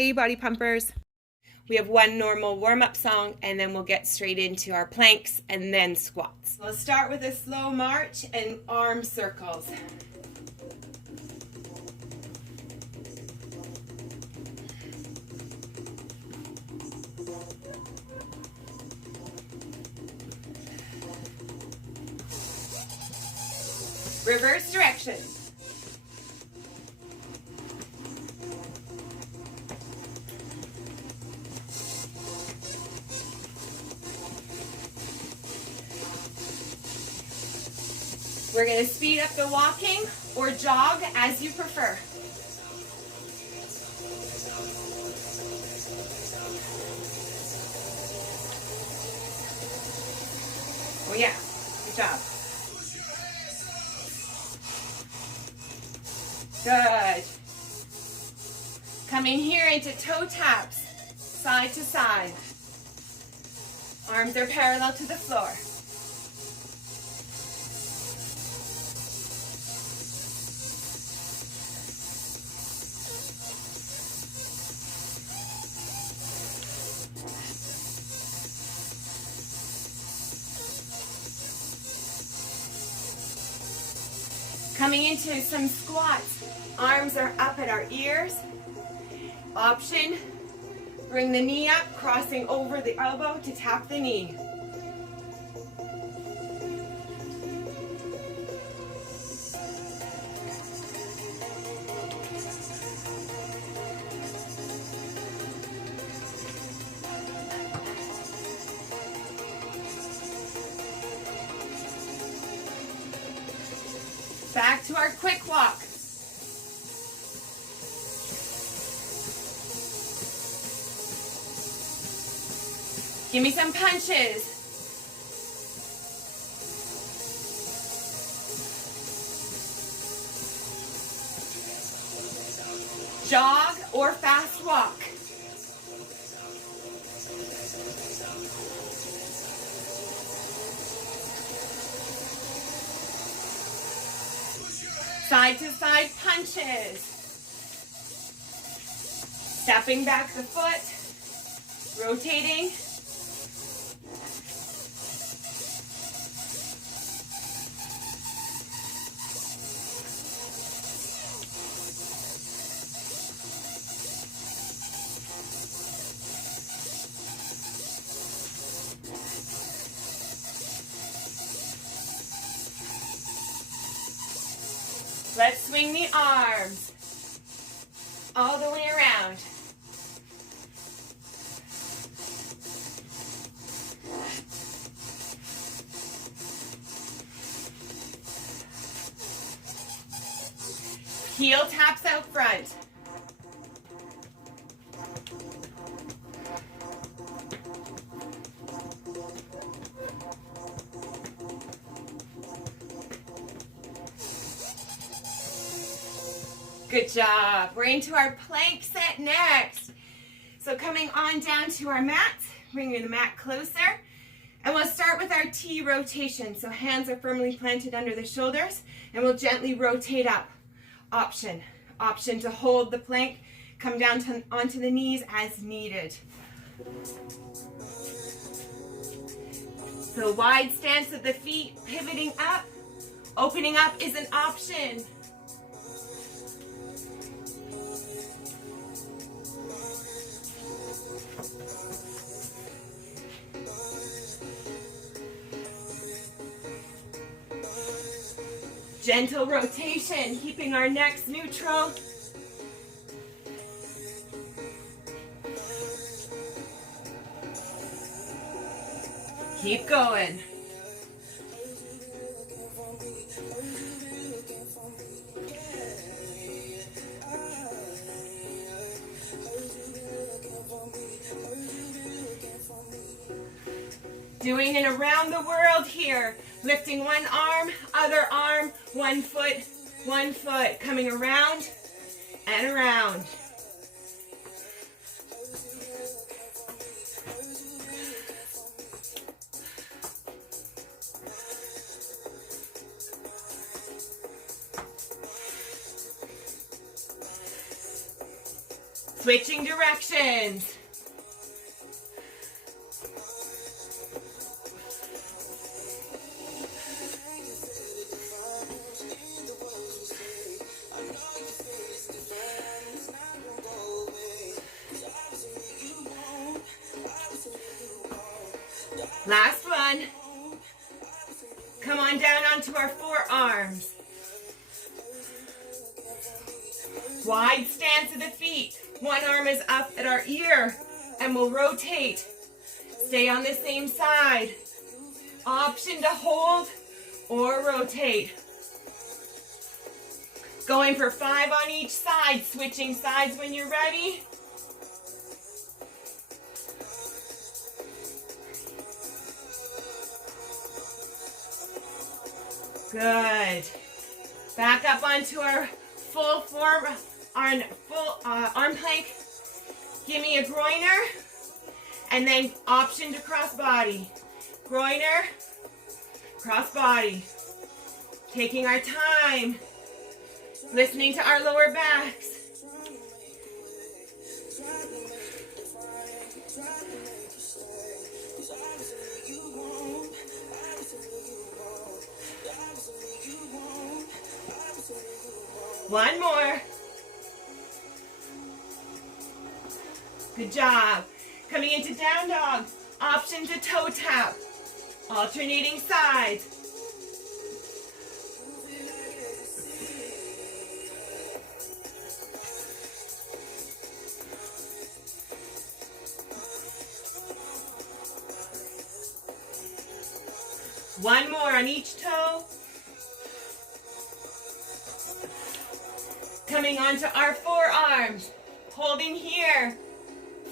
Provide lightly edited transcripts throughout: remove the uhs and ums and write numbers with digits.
Hey body pumpers. We have one normal warm-up song and then we'll get straight into our planks and then squats. We'll start with a slow march and arm circles. Reverse direction. We're going to speed up the walking or jog as you prefer. Oh yeah, good job. Good. Coming here into toe taps, side to side. Arms are parallel to the floor. Coming into some squats. Arms are up at our ears. Option, bring the knee up, crossing over the elbow to tap the knee. Back to our quick walk. Give me some punches. Jog or fast walk. Side to side punches. Stepping back the foot. Rotating. Let's swing the arms all the way around. Heel taps out front. Good job. We're into our plank set next. So coming on down to our mats, bringing the mat closer. And we'll start with our T rotation. So hands are firmly planted under the shoulders and we'll gently rotate up. Option to hold the plank, come down onto the knees as needed. So wide stance of the feet, pivoting up. Opening up is an option. Gentle rotation, keeping our necks neutral. Keep going. Doing an around the world here. Lifting one arm, other arm, 1 foot, 1 foot. Coming around and around. Switching directions. Last one. Come on down onto our forearms. Wide stance of the feet. One arm is up at our ear and we'll rotate. Stay on the same side. Option to hold or rotate. Going for 5 on each side. Switching sides when you're ready. Good. Back up onto our full form, our full arm plank. Give me a groiner, and then option to cross body. Groiner, cross body. Taking our time, listening to our lower backs. One more. Good job. Coming into down dog. Option to toe tap. Alternating sides. One more on each toe. Coming onto our forearms, holding here,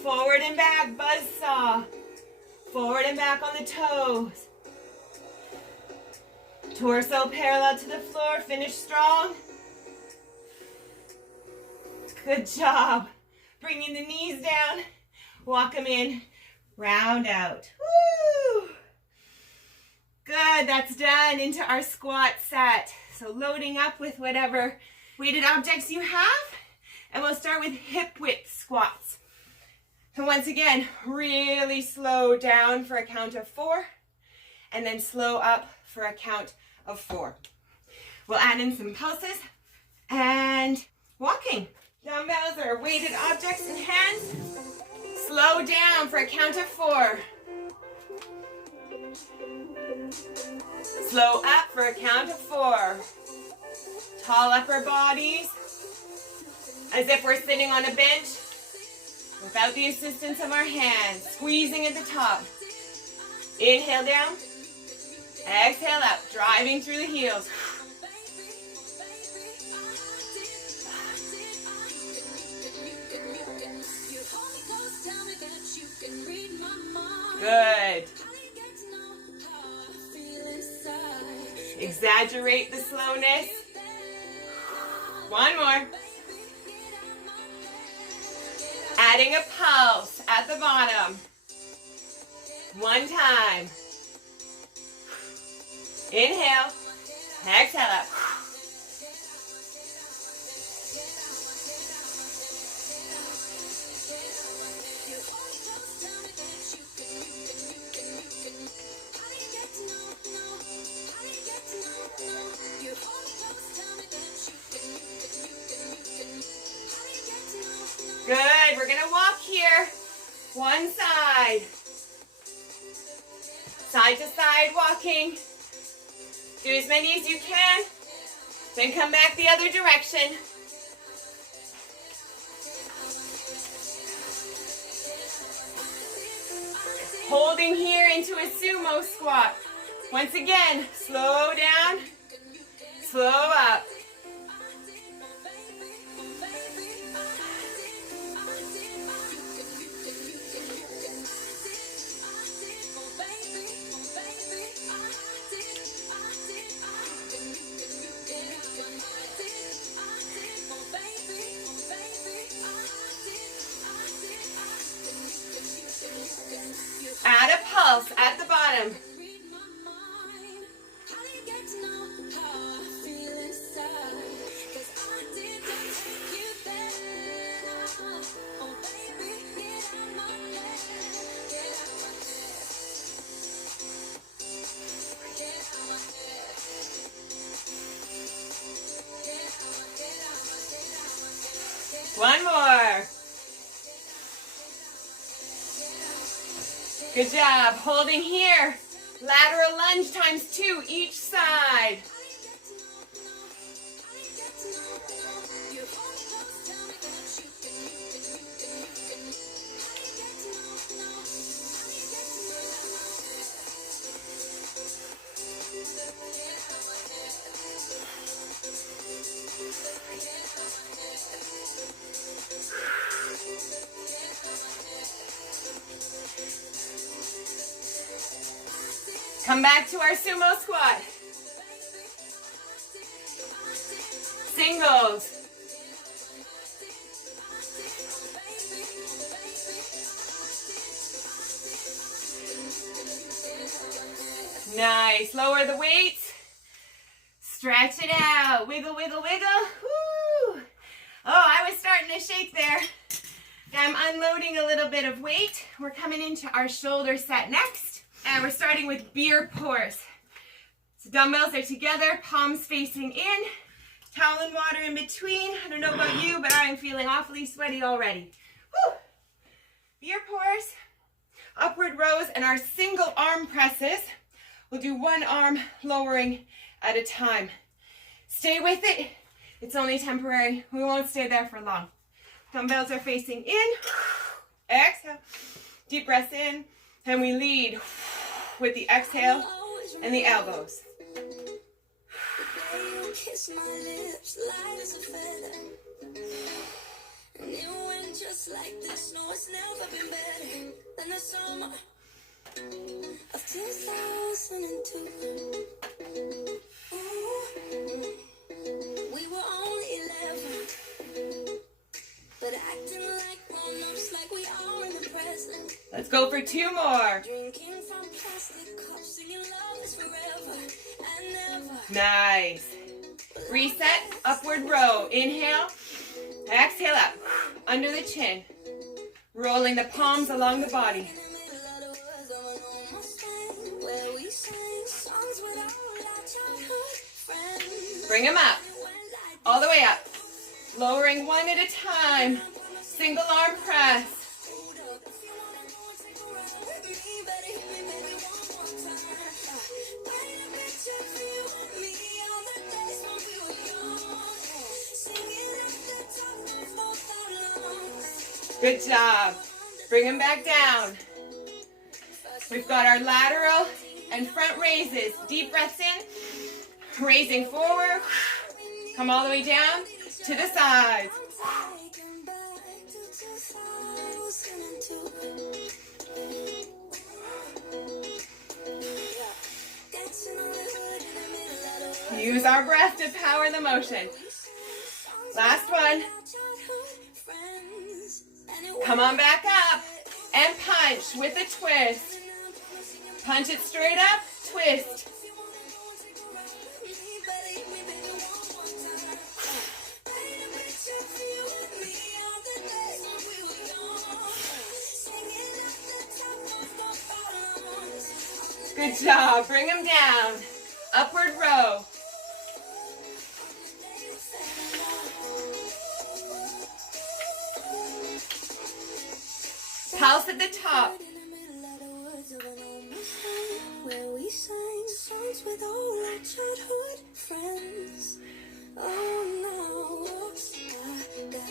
forward and back, buzzsaw, forward and back on the toes. Torso parallel to the floor, finish strong. Good job. Bringing the knees down, walk them in, round out. Woo! Good, that's done. Into our squat set. So loading up with whatever weighted objects you have, and we'll start with hip width squats. So once again, really slow down for a count of 4, and then slow up for a count of 4. We'll add in some pulses and walking. Dumbbells or weighted objects in hands. Slow down for a count of 4. Slow up for a count of 4. Tall upper bodies, as if we're sitting on a bench without the assistance of our hands. Squeezing at the top. Inhale down. Exhale out. Driving through the heels. Good. Exaggerate the slowness. One more. Adding a pulse at the bottom. One time. Inhale. Exhale out. Good, we're gonna walk here. One side. Side to side walking. Do as many as you can. Then come back the other direction. Holding here into a sumo squat. Once again, slow down, slow up. Add a pulse at the bottom. more. Good job. Holding here. Lateral lunge times 2 each side. Come back to our sumo squat. Singles. Nice. Lower the weights. Stretch it out. Wiggle, wiggle, wiggle. Woo. Oh, I was starting to shake there. I'm unloading a little bit of weight. We're coming into our shoulder set next. And we're starting with beer pours. So dumbbells are together, palms facing in, towel and water in between. I don't know about you, but I am feeling awfully sweaty already. Woo. Beer pours, upward rows, and our single arm presses. We'll do one arm lowering at a time. Stay with it. It's only temporary. We won't stay there for long. Dumbbells are facing in. Exhale. Deep breaths in. And we lead with the exhale and the elbows. Kiss my lips, light as a feather. And it went just like this. No, it's never been better than the summer of 2002. We were only 11, but acting like grown-ups, like we are in the present. Let's go for 2 more. Drinking from plastic cups, singing love is forever and never. Nice. Reset, upward row. Inhale, exhale up, under the chin. Rolling the palms along the body. Bring them up, all the way up. Lowering one at a time. Single arm press. Good job. Bring them back down. We've got our lateral and front raises. Deep breaths in. Raising forward. Come all the way down to the sides. Use our breath to power the motion. Last one. Come on back up and punch with a twist. Punch it straight up, twist. Good job. Bring them down. Upward row. Pulse at the top. Where we sang songs with all our childhood friends. Oh no, I got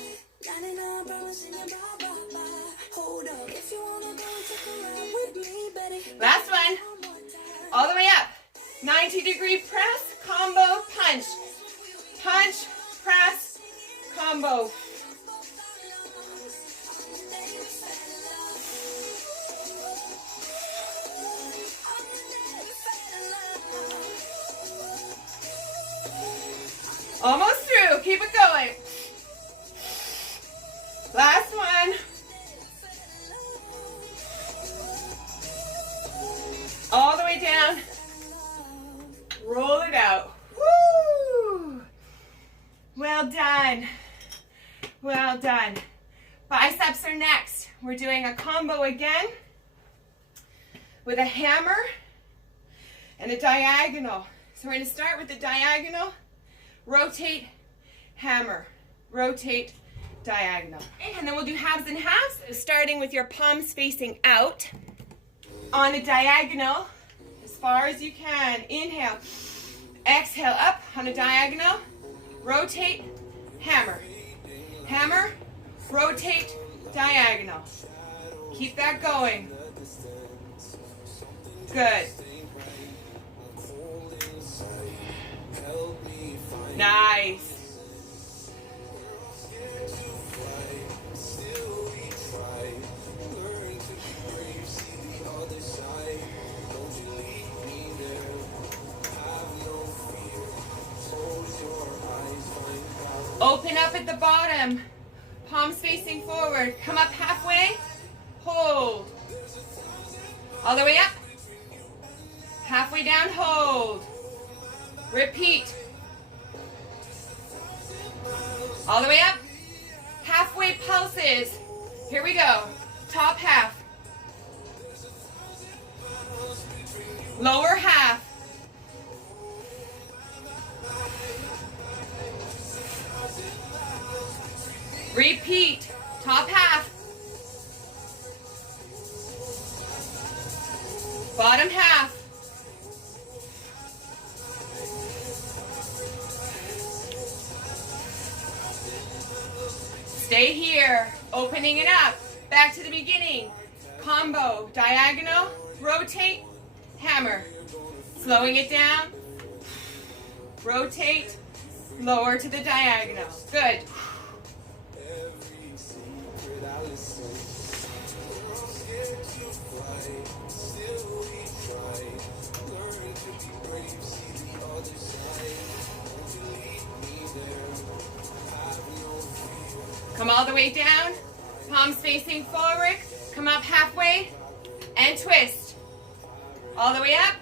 99 promises in your bye. Hold up, if you wanna go take a ride with me, Betty. Last one. All the way up. 90-degree press, combo, punch. Punch, press, combo. Almost through. Keep it going. Last one. All the way down. Roll it out. Woo! Well done. Well done. Biceps are next. We're doing a combo again with a hammer and a diagonal. So we're going to start with the diagonal. Rotate, hammer. Rotate, diagonal. Okay, and then we'll do halves and halves, starting with your palms facing out on a diagonal as far as you can. Inhale, exhale up on a diagonal, rotate, hammer, hammer, rotate, diagonal. Keep that going. Good. Nice. Open up at the bottom, palms facing forward. Come up halfway, hold. All the way up, halfway down, hold. Repeat. All the way up, halfway pulses. Here we go, top half. Lower half. Repeat, top half. Bottom half. Stay here, opening it up. Back to the beginning. Combo, diagonal, rotate, hammer. Slowing it down. Rotate, lower to the diagonal. Good. Come all the way down, palms facing forward, come up halfway, and twist. All the way up,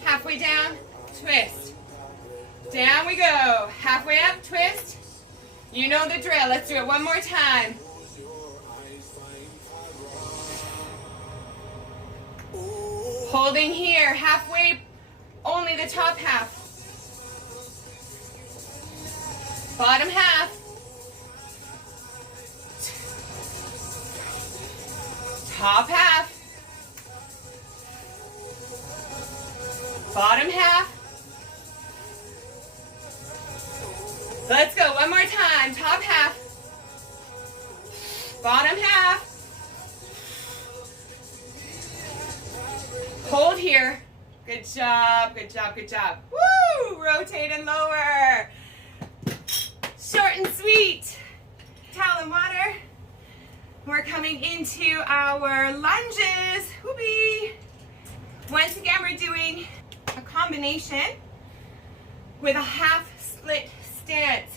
halfway down, twist. Down we go, halfway up, twist. You know the drill, let's do it one more time. Holding here, halfway, only the top half. Bottom half. Top half. Bottom half. Let's go, one more time. Top half. Bottom half. Hold here. Good job, good job, good job. Woo! Rotate and lower. Short and sweet. Towel and water. We're coming into our lunges. Whoopee. Once again, we're doing a combination with a half split stance.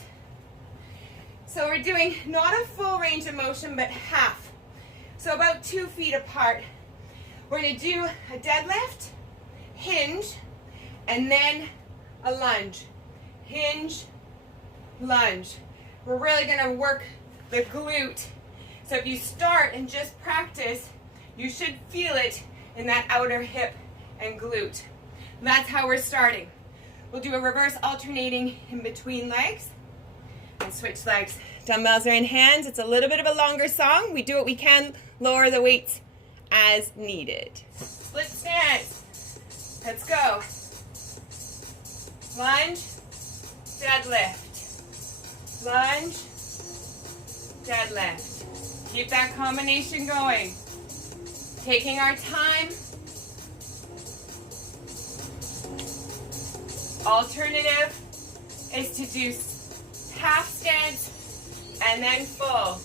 So we're doing not a full range of motion, but half. So about 2 feet apart. We're going to do a deadlift, hinge, and then a lunge. Hinge, lunge. We're really going to work the glute. So if you start and just practice, you should feel it in that outer hip and glute. That's how we're starting. We'll do a reverse alternating in between legs and switch legs. Dumbbells are in hands. It's a little bit of a longer song. We do what we can, lower the weights as needed. Split stance. Let's go. Lunge, deadlift. Lunge, deadlift. Keep that combination going. Taking our time. Alternative is to do half stance and then full.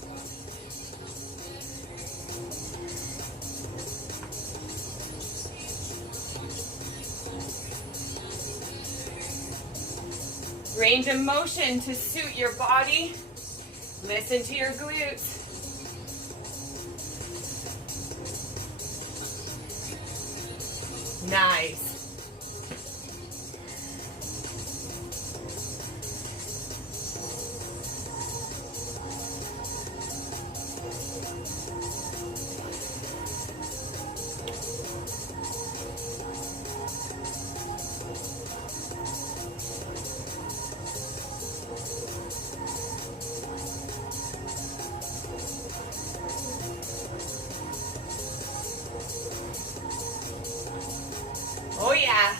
Range of motion to suit your body. Listen to your glutes. Nice.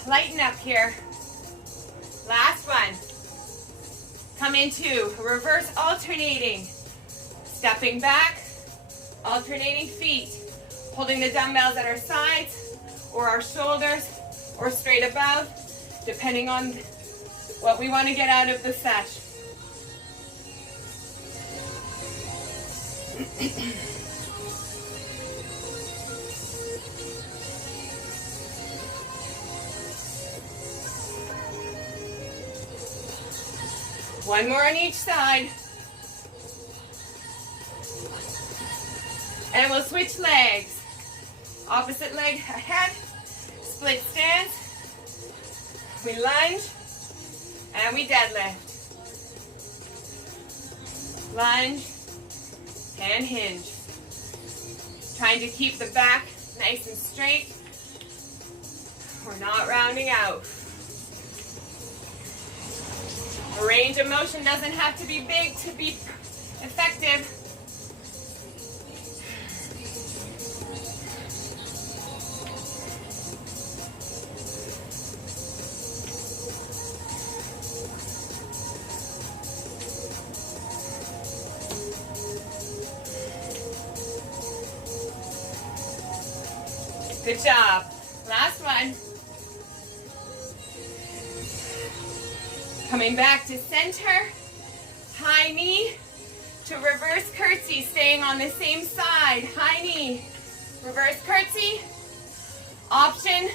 Lighten up here. Last one. Come into reverse alternating. Stepping back, alternating feet. Holding the dumbbells at our sides or our shoulders or straight above, depending on what we want to get out of the session. One more on each side. And we'll switch legs. Opposite leg ahead. Split stance. We lunge. And we deadlift. Lunge. And hinge. Trying to keep the back nice and straight. We're not rounding out. A range of motion doesn't have to be big to be effective. Good job. Last one. Coming back to center. High knee to reverse curtsy, staying on the same side. High knee, reverse curtsy. Option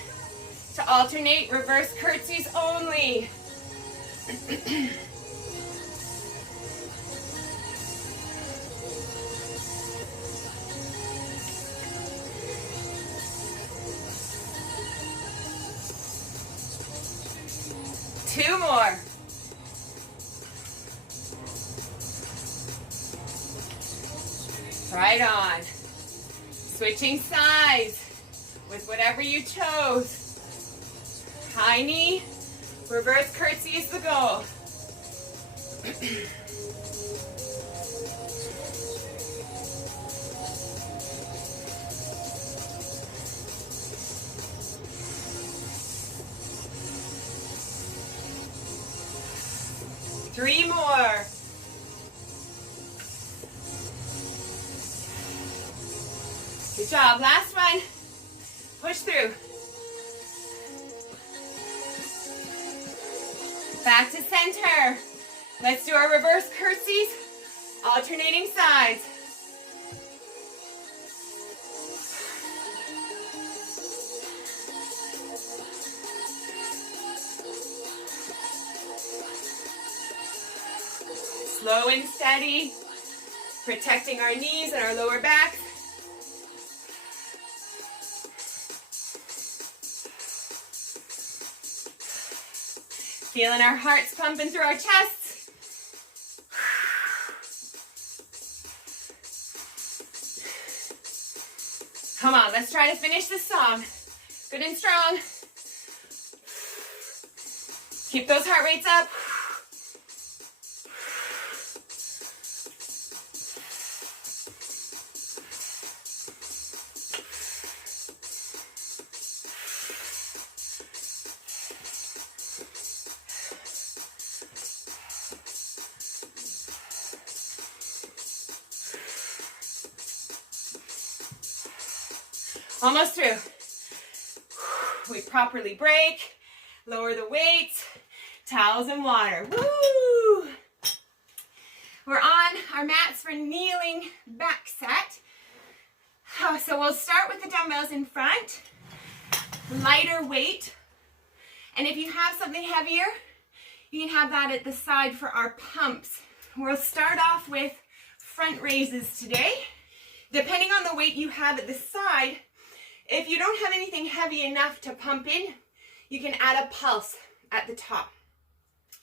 to alternate reverse curtsies only. Two more. Right on. Switching sides with whatever you chose. High knee, reverse curtsy is the goal. Three more. Good job. Last one. Push through. Back to center. Let's do our reverse curtsies, alternating sides. Slow and steady, protecting our knees and our lower back. Feeling our hearts pumping through our chests. Come on, let's try to finish this song. Good and strong. Keep those heart rates up. Almost through. We properly break, lower the weights, towels and water. Woo! We're on our mats for kneeling back set. So we'll start with the dumbbells in front, lighter weight. And if you have something heavier, you can have that at the side for our pumps. We'll start off with front raises today. Depending on the weight you have at the side, if you don't have anything heavy enough to pump in, you can add a pulse at the top,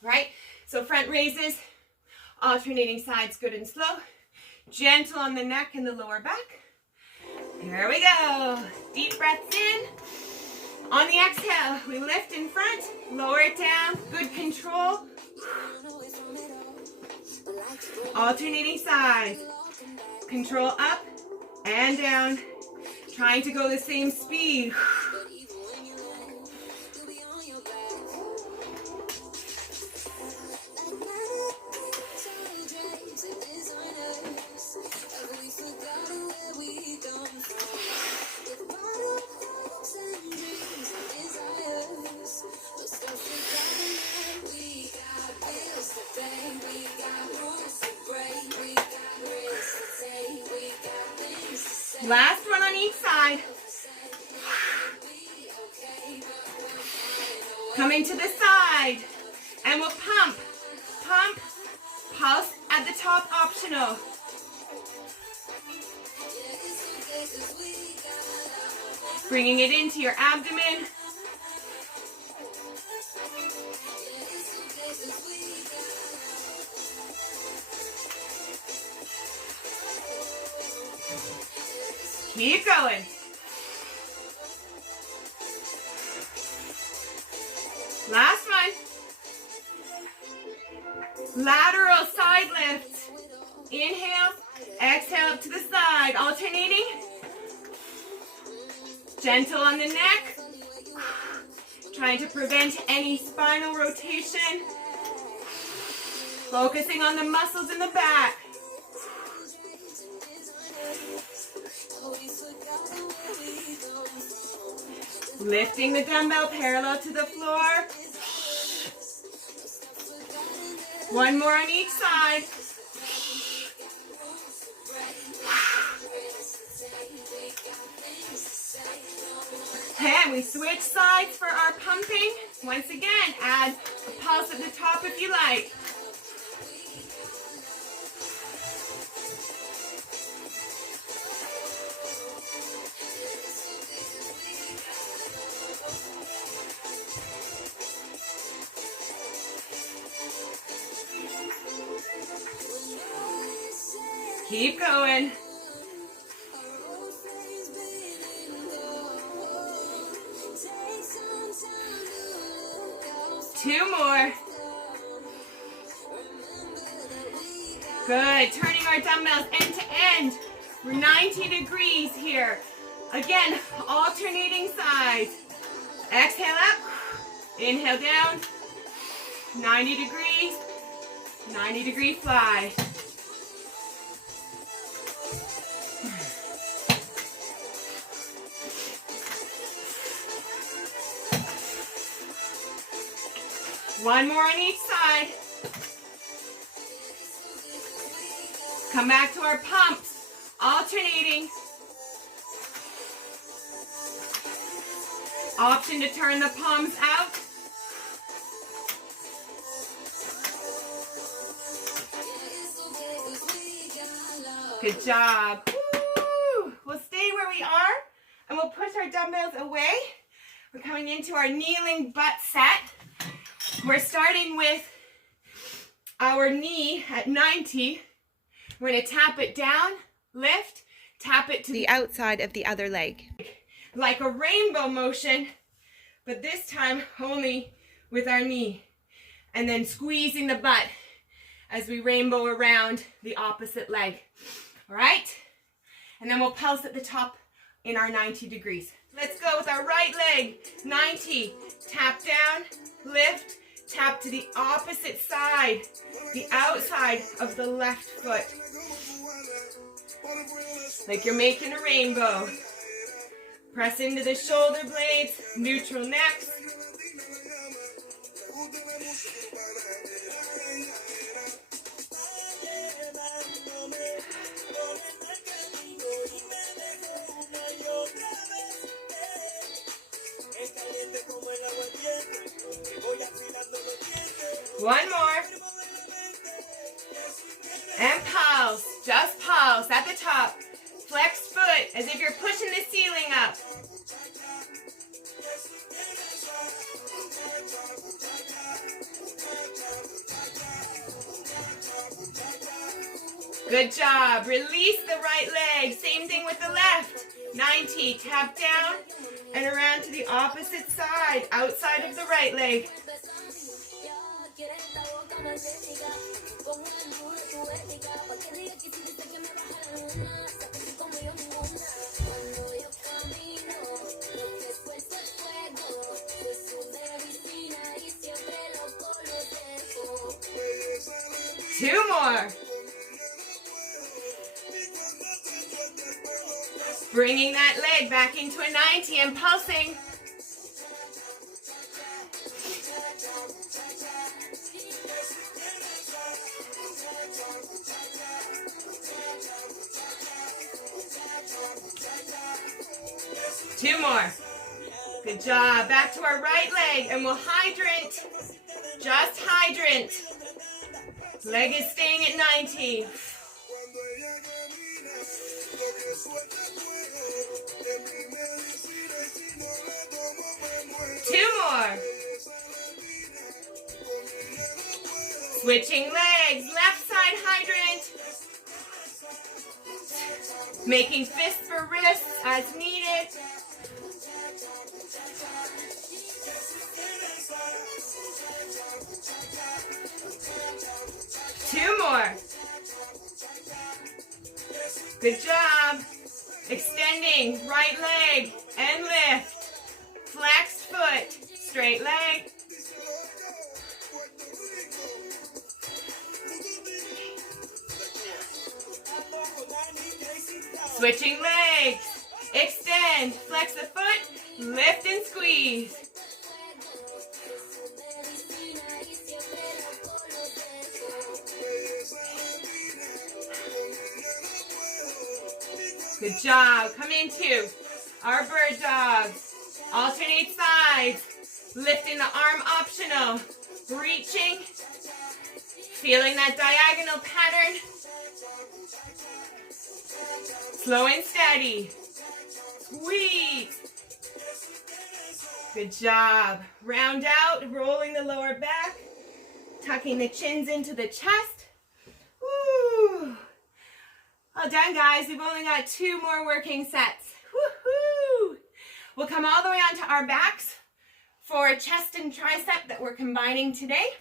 right? So front raises, alternating sides, good and slow. Gentle on the neck and the lower back. Here we go. Deep breaths in. On the exhale, we lift in front, lower it down, good control. Alternating sides. Control up and down. Trying to go the same speed. Last one on each side. Coming to the side. And we'll pump, pump, pulse at the top, optional. Bringing it into your abdomen. Keep going. Last one. Lateral side lift. Inhale, exhale up to the side, alternating. Gentle on the neck. Trying to prevent any spinal rotation. Focusing on the muscles in the back. Lifting the dumbbell parallel to the floor. One more on each side. And we switch sides for our pumping. Once again, add a pulse at the top if you like. Keep going. Two more. Good. Turning our dumbbells end to end. We're 90 degrees here. Again, alternating sides. Exhale up. Inhale down. 90 degrees. 90-degree fly. One more on each side. Come back to our pumps, alternating. Option to turn the palms out. Good job. Woo! We'll stay where we are and we'll push our dumbbells away. We're coming into our kneeling butt set. We're starting with our knee at 90. We're going to tap it down, lift, tap it to the outside of the other leg. Like a rainbow motion, but this time only with our knee. And then squeezing the butt as we rainbow around the opposite leg. All right? And then we'll pulse at the top in our 90 degrees. Let's go with our right leg, 90. Tap down, lift, tap to the opposite side, the outside of the left foot. Like you're making a rainbow. Press into the shoulder blades, neutral necks. One more. And pulse. Just pulse at the top. Flex foot as if you're pushing the ceiling up. Good job. Release the right leg. Same thing with the left. 90. Tap down and around to the opposite side, outside of the right leg. Two more. Bringing that leg back into a 90 and pulsing. 2 more. Good job. Back to our right leg, and we'll hydrant. Just hydrant. Leg is staying at 90. 2 more. Switching legs. Left side hydrant. Making fists for wrists as needed. 2 more. Good job. Extending right leg and lift. Flexed foot, straight leg. Switching legs. Extend, flex the foot, lift and squeeze. Good job. Come into our bird dog. Alternate sides. Lifting the arm optional. Reaching. Feeling that diagonal pattern. Slow and steady. Squeeze. Good job. Round out, rolling the lower back. Tucking the chins into the chest. Woo. Well done, guys. We've only got 2 more working sets. Woohoo! We'll come all the way onto our backs for chest and tricep that we're combining today.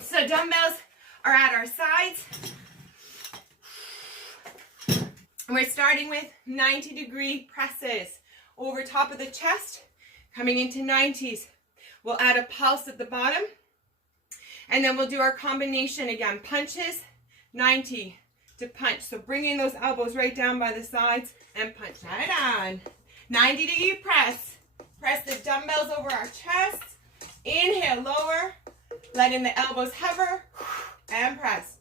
So dumbbells are at our sides. We're starting with 90-degree presses over top of the chest, coming into 90s. We'll add a pulse at the bottom, and then we'll do our combination again. Punches, 90 to punch. So bringing those elbows right down by the sides and punch right on. 90-degree press. Press the dumbbells over our chest. Inhale, lower, letting the elbows hover, and press.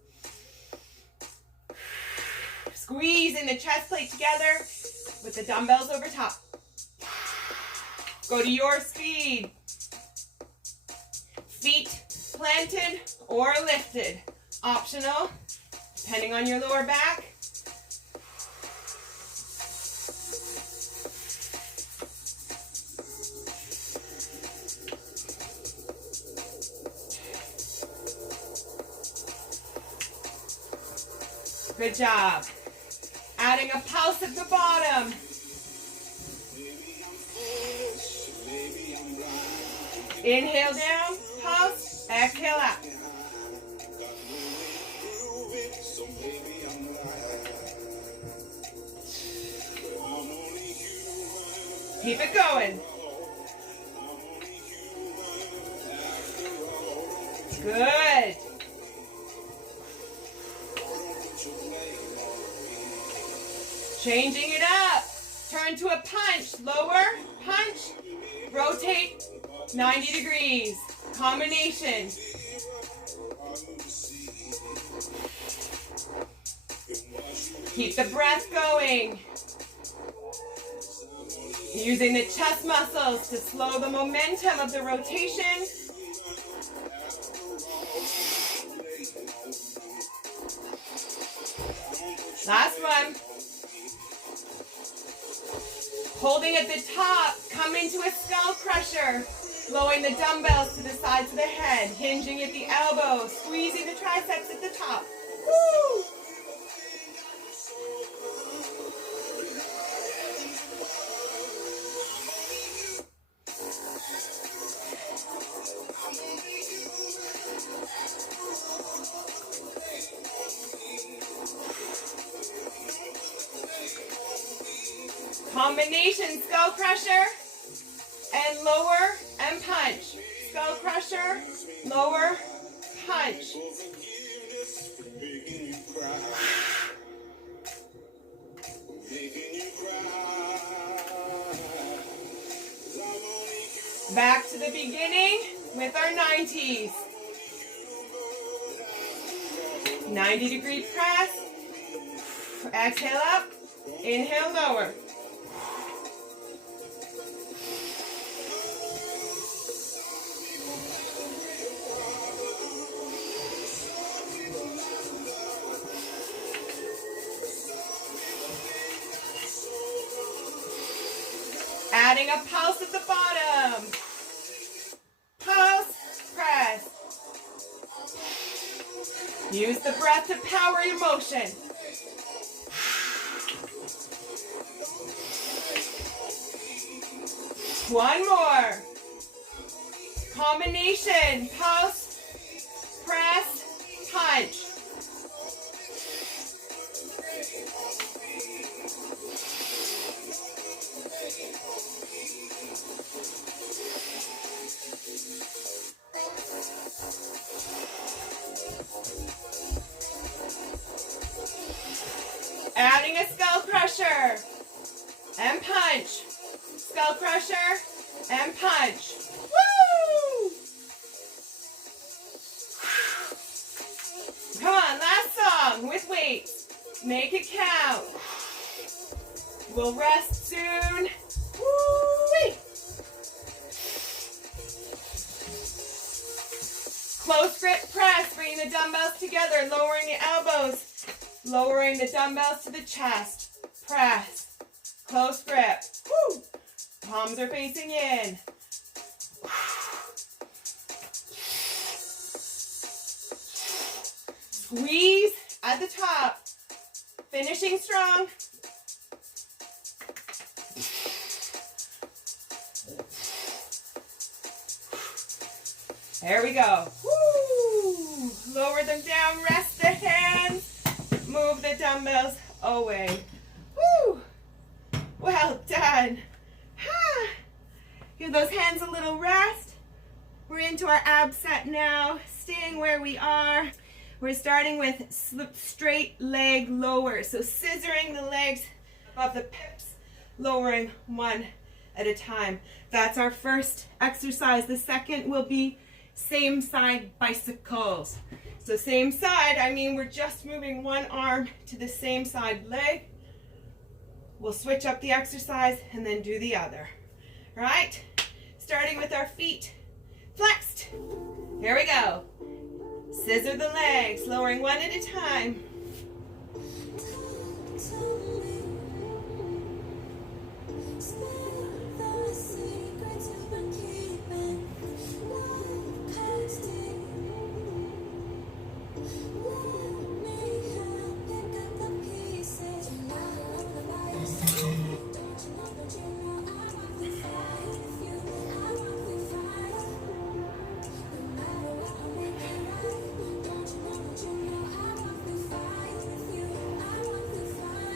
Squeezing the chest plate together with the dumbbells over top. Go to your speed. Feet planted or lifted. Optional, depending on your lower back. Good job. Adding a pulse at the bottom. Inhale down, pulse, exhale up. Keep it going. Good. Changing it up. Turn to a punch. Lower, punch, rotate 90 degrees. Combination. Keep the breath going. Using the chest muscles to slow the momentum of the rotation. Last one. Holding at the top, come into a skull crusher. Blowing the dumbbells to the sides of the head. Hinging at the elbows. Squeezing the triceps at the top. Woo! Combination skull crusher and lower and punch. Skull crusher, lower, punch. Back to the beginning with our 90s. 90-degree press. Exhale up. Inhale, lower. Adding a pulse at the bottom. Pulse, press. Use the breath to power your motion. One more. Combination, pulse, press, punch. Adding a skull crusher and punch. Skull crusher and punch. Woo! Come on, last song with weights. Make it count. We'll rest soon. Woo-wee! Close grip press, bringing the dumbbells together, lowering the elbows. Lowering the dumbbells to the chest. Press. Close grip. Woo. Palms are facing in. Squeeze at the top. Finishing strong. There we go. Woo. Lower them down. Rest the hands. Move the dumbbells away. Woo! Well done. Give those hands a little rest. We're into our ab set now, staying where we are. We're starting with straight leg lower. So scissoring the legs above the pips, lowering one at a time. That's our first exercise. The second will be same side bicycles. So same side, I mean we're just moving one arm to the same side leg. We'll switch up the exercise and then do the other. All right? Starting with our feet flexed. Here we go. Scissor the legs, lowering one at a time.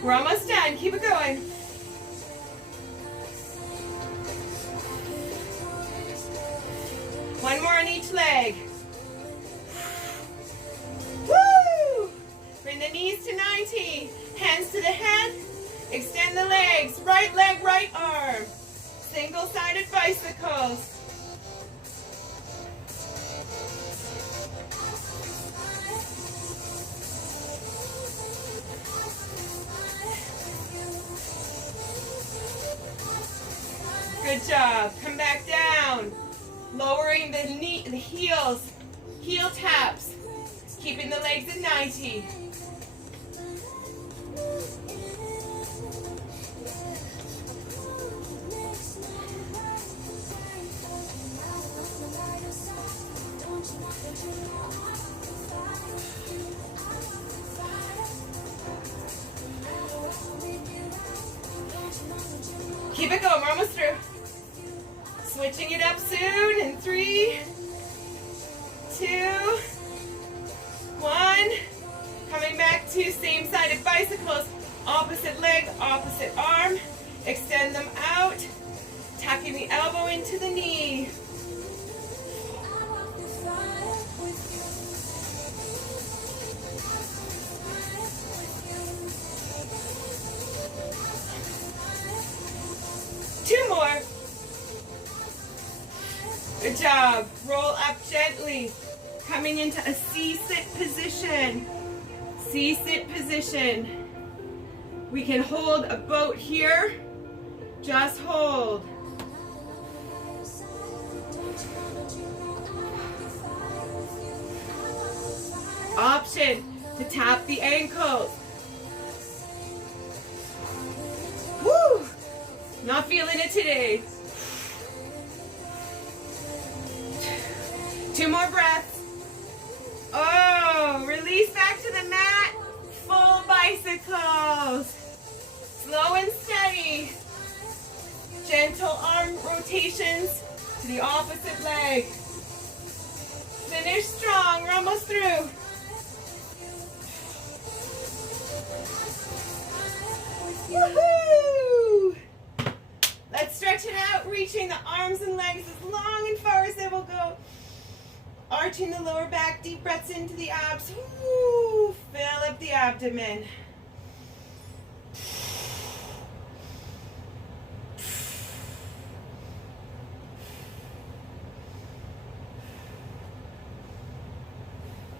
We're almost done. Keep it going. One more on each leg. Woo! Bring the knees to 90. Hands to the head. Extend the legs. Right leg, right arm. Single-sided bicycles. Good job. Come back down. Lowering the knee, the heels, heel taps. Keeping the legs at 90. Keep it going. We're almost through. Switching it up soon in 3, 2, 1. Coming back to same-sided bicycles. Opposite leg, opposite arm. Extend them out. Tucking the elbow into the knee. Two more. Good job. Roll up gently. Coming into a C-sit position. C-sit position. We can hold a boat here. Just hold. Option to tap the ankles. Woo! Not feeling it today. 2 more breaths. Oh, release back to the mat. Full bicycles. Slow and steady. Gentle arm rotations to the opposite leg. Finish strong. We're almost through. Woohoo! Let's stretch it out, reaching the arms and legs as long and far as they will go. Arching the lower back, deep breaths into the abs. Woo! Fill up the abdomen.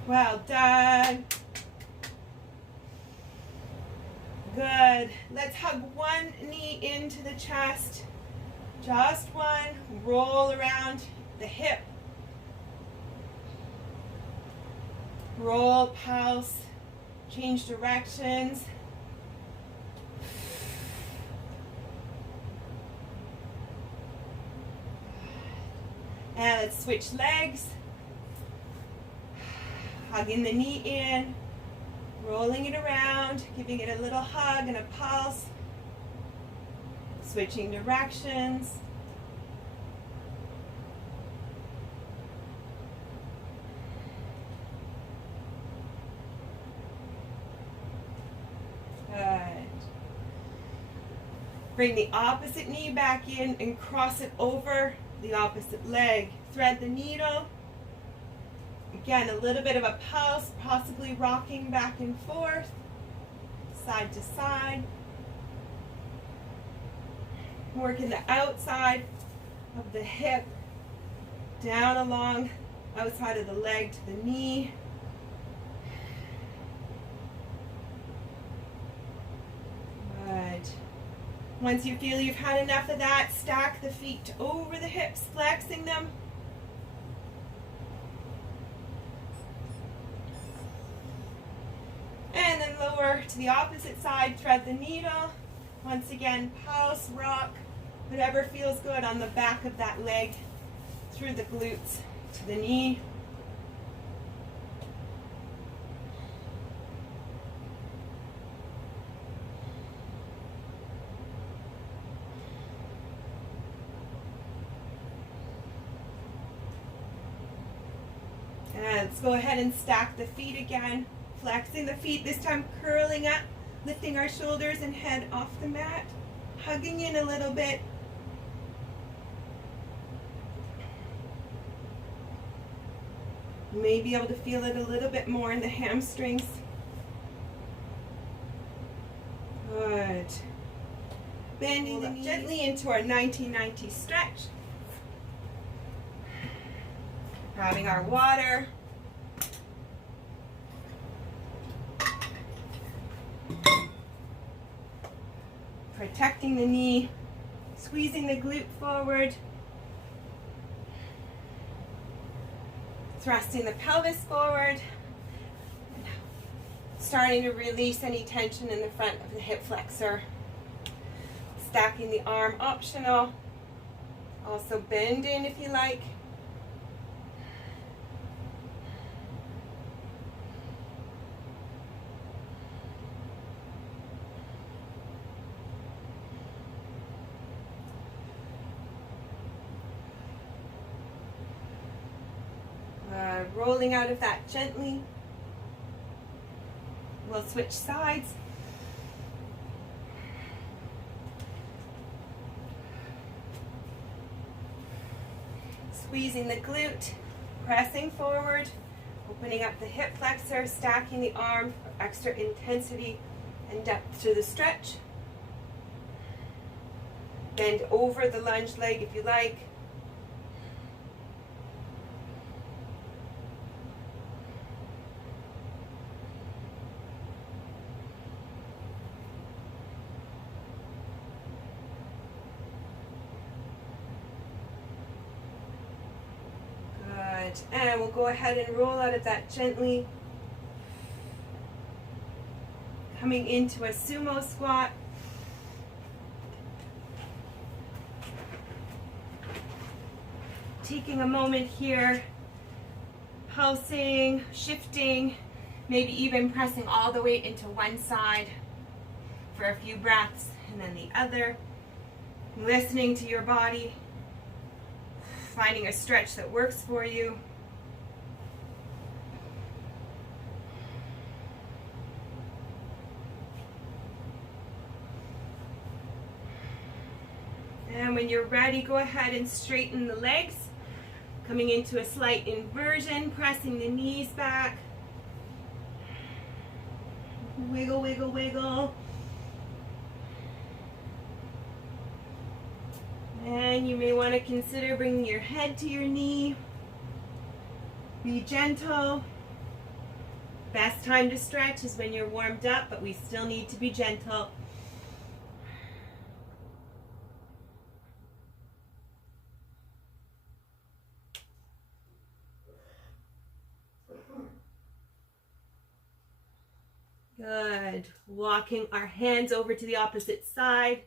Well done. Good. Let's hug one knee into the chest. Just one. Roll around the hip. Roll, pulse, change directions. And let's switch legs. Hugging the knee in, rolling it around, giving it a little hug and a pulse. Switching directions. Bring the opposite knee back in and cross it over the opposite leg. Thread the needle. Again, a little bit of a pulse, possibly rocking back and forth, side to side. Working the outside of the hip, down along outside of the leg to the knee. Good. Once you feel you've had enough of that, stack the feet over the hips, flexing them. And then lower to the opposite side, thread the needle. Once again, pulse, rock, whatever feels good on the back of that leg, through the glutes to the knee. And let's go ahead and stack the feet again. Flexing the feet, this time curling up, lifting our shoulders and head off the mat. Hugging in a little bit. You may be able to feel it a little bit more in the hamstrings. Good. Bending the knees gently into our 1990 stretch. Grabbing our water. Protecting the knee, squeezing the glute forward, thrusting the pelvis forward, starting to release any tension in the front of the hip flexor. Stacking the arm, optional. Also bend in if you like. Rolling out of that gently. We'll switch sides. Squeezing the glute, pressing forward, opening up the hip flexor, stacking the arm for extra intensity and depth to the stretch. Bend over the lunge leg if you like. And we'll go ahead and roll out of that gently. Coming into a sumo squat. taking a moment here, pulsing, shifting, maybe even pressing all the weight into one side for a few breaths and then the other. Listening to your body, finding a stretch that works for you. And when you're ready, go ahead and straighten the legs. Coming into a slight inversion, pressing the knees back. Wiggle, wiggle, wiggle. And you may want to consider bringing your head to your knee. Be gentle. Best time to stretch is when you're warmed up, but we still need to be gentle. Good. Walking our hands over to the opposite side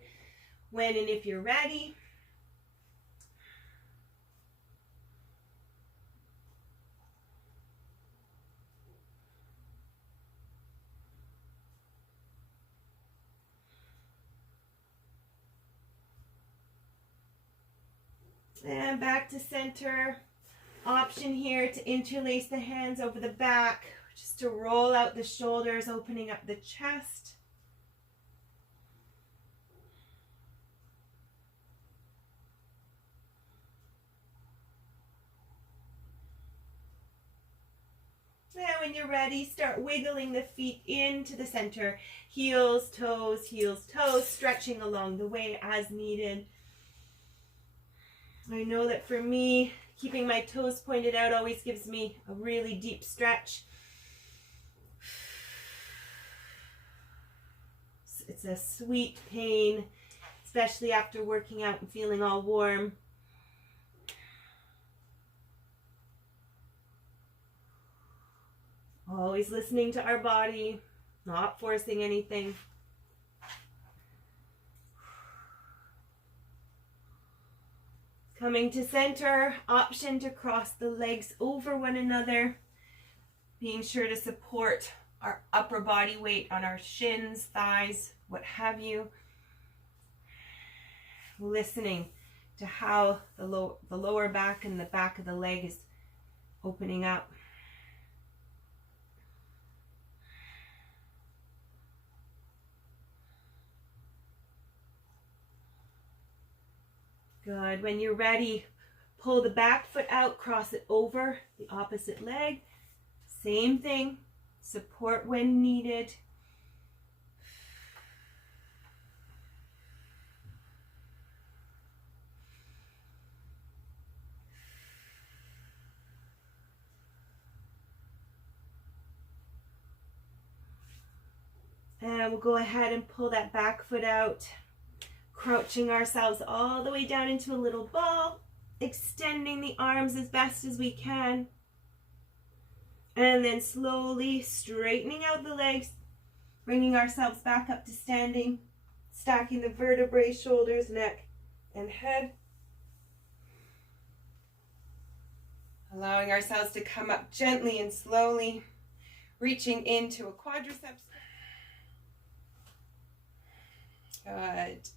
when and if you're ready. And back to center. Option here to interlace the hands over the back, just to roll out the shoulders, opening up the chest. And when you're ready, start wiggling the feet into the center. Heels, toes, stretching along the way as needed. I know that for me, keeping my toes pointed out always gives me a really deep stretch. It's a sweet pain, especially after working out and feeling all warm. Always listening to our body, not forcing anything. Coming to center, option to cross the legs over one another, being sure to support our upper body weight on our shins, thighs, what have you. Listening to how the lower back and the back of the leg is opening up. Good. When you're ready, pull the back foot out, cross it over the opposite leg. Same thing. Support when needed. And we'll go ahead and pull that back foot out. Crouching ourselves all the way down into a little ball, extending the arms as best as we can, and then slowly straightening out the legs, bringing ourselves back up to standing, stacking the vertebrae, shoulders, neck, and head. Allowing ourselves to come up gently and slowly, reaching into a quadriceps. Good.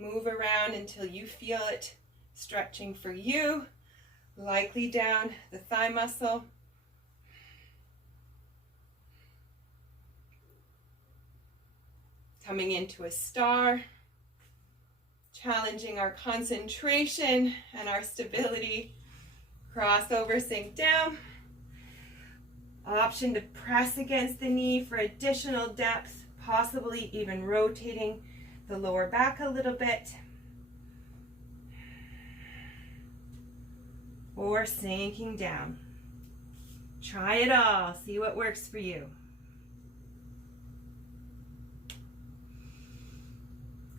Move around until you feel it stretching for you, likely down the thigh muscle. Coming into a star, challenging our concentration and our stability. Crossover, sink down. Option to press against the knee for additional depth, possibly even rotating the lower back a little bit, or sinking down. Try it all, see what works for you.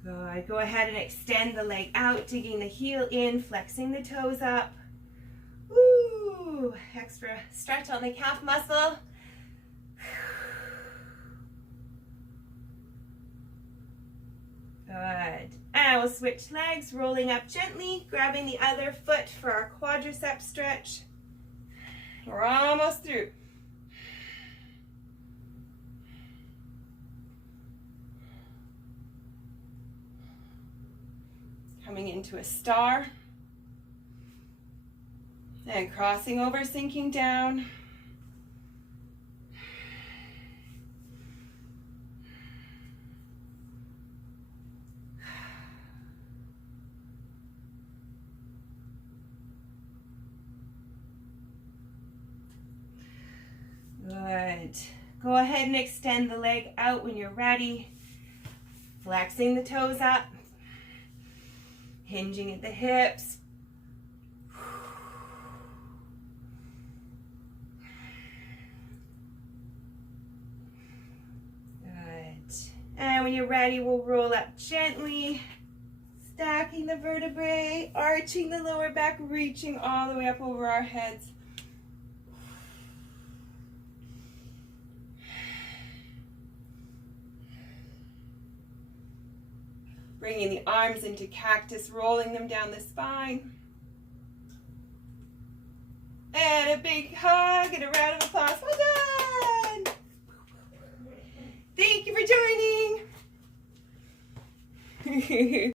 Good. Go ahead and extend the leg out, digging the heel in, flexing the toes up. Woo! Extra stretch on the calf muscle. Good. And we'll switch legs, rolling up gently, grabbing the other foot for our quadricep stretch. We're almost through. Coming into a star. And crossing over, sinking down. Good. Go ahead and extend the leg out when you're ready. Flexing the toes up. Hinging at the hips. Good. And when you're ready, we'll roll up gently. Stacking the vertebrae, arching the lower back, reaching all the way up over our heads. Bringing the arms into cactus, rolling them down the spine. And a big hug and a round of applause. Well done! Thank you for joining.